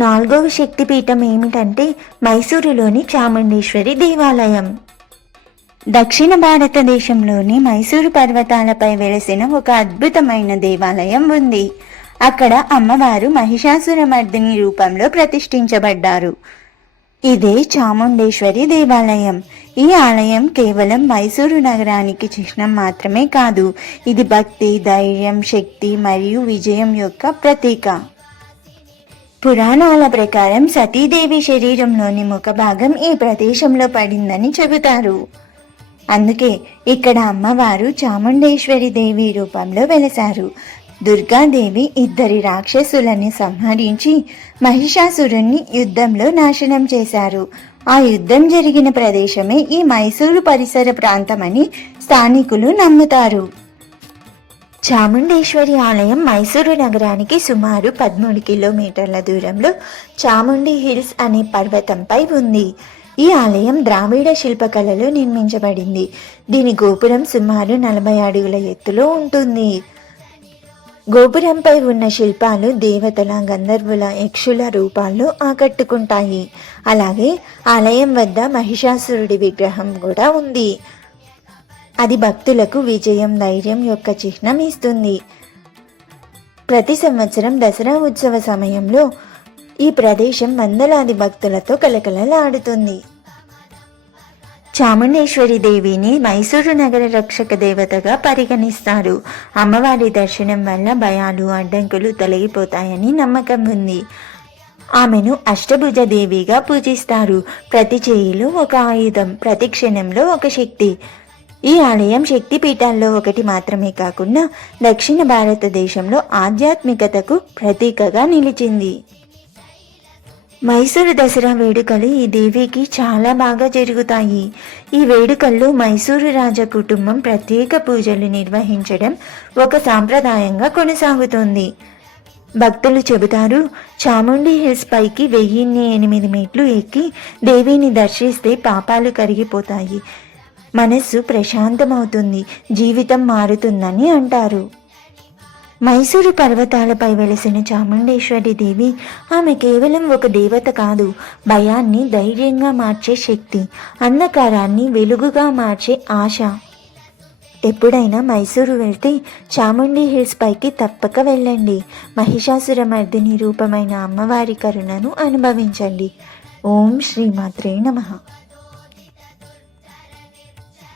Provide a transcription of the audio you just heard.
నాలుగవ శక్తిపీఠం ఏమిటంటే మైసూరులోని చాముండేశ్వరి దేవాలయం. దక్షిణ భారతదేశంలోని మైసూరు పర్వతాలపై వెలసిన ఒక అద్భుతమైన దేవాలయం ఉంది. అక్కడ అమ్మవారు మహిషాసురమర్దిని రూపంలో ప్రతిష్ఠించబడ్డారు. ఇదే చాముండేశ్వరి దేవాలయం. ఈ ఆలయం కేవలం మైసూరు నగరానికి చిహ్నం మాత్రమే కాదు, ఇది భక్తి, ధైర్యం, శక్తి మరియు విజయం యొక్క ప్రతీక. పురాణాల ప్రకారం సతీదేవి శరీరంలోని ముఖ భాగం ఈ ప్రదేశంలో పడిందని చెబుతారు. అందుకే ఇక్కడ అమ్మవారు చాముండేశ్వరి దేవి రూపంలో వెలసారు. దుర్గాదేవి ఇద్దరి రాక్షసులని సంహరించి మహిషాసురుణ్ణి యుద్ధంలో నాశనం చేశారు. ఆ యుద్ధం జరిగిన ప్రదేశమే ఈ మైసూరు పరిసర ప్రాంతమని స్థానికులు నమ్ముతారు. చాముండేశ్వరి ఆలయం మైసూరు నగరానికి సుమారు 13 కిలోమీటర్ల దూరంలో చాముండి హిల్స్ అనే పర్వతంపై ఉంది. ఈ ఆలయం ద్రావిడ శిల్పకళలో నిర్మించబడింది. దీని గోపురం సుమారు 40 అడుగుల ఎత్తులో ఉంటుంది. గోపురంపై ఉన్న శిల్పాలు దేవతల, గంధర్వుల, యక్షుల రూపాల్లో ఆకట్టుకుంటాయి. అలాగే ఆలయం వద్ద మహిషాసురుడి విగ్రహం కూడా ఉంది. అది భక్తులకు విజయం, ధైర్యం యొక్క చిహ్నం ఇస్తుంది. ప్రతి సంవత్సరం దసరా ఉత్సవ సమయంలో ఈ ప్రదేశం వందలాది భక్తులతో కలకలలాడుతుంది. చాముండేశ్వరి దేవిని మైసూరు నగర రక్షక దేవతగా పరిగణిస్తారు. అమ్మవారి దర్శనం వల్ల భయాలు, అడ్డంకులు తొలగిపోతాయని నమ్మకం ఉంది. ఆమెను అష్టభుజ దేవిగా పూజిస్తారు. ప్రతి చేయిలో ఒక ఆయుధం, ప్రతి క్షణంలో ఒక శక్తి. ఈ ఆలయం శక్తిపీఠాల్లో ఒకటి మాత్రమే కాకుండా దక్షిణ భారతదేశంలో ఆధ్యాత్మికతకు ప్రతీకగా నిలిచింది. మైసూరు దసరా వేడుకలు ఈ దేవికి చాలా బాగా జరుగుతాయి. ఈ వేడుకల్లో మైసూరు రాజ కుటుంబం ప్రత్యేక పూజలు నిర్వహించడం ఒక సాంప్రదాయంగా కొనసాగుతుంది. భక్తులు చెబుతారు, చాముండి హిల్స్ పైకి 1008 మెట్లు ఎక్కి దేవిని దర్శిస్తే పాపాలు కరిగిపోతాయి, మనస్సు ప్రశాంతమవుతుంది, జీవితం మారుతుందని అంటారు. మైసూరు పర్వతాలపై వెలిసిన చాముండేశ్వరి దేవి ఆమె కేవలం ఒక దేవత కాదు, భయాన్ని ధైర్యంగా మార్చే శక్తి, అంధకారాన్ని వెలుగుగా మార్చే ఆశ. ఎప్పుడైనా మైసూరు వెళ్తే చాముండి హిల్స్ పైకి తప్పక వెళ్ళండి. మహిషాసురమర్దిని రూపమైన అమ్మవారి కరుణను అనుభవించండి. ఓం శ్రీమాత్రే నమః.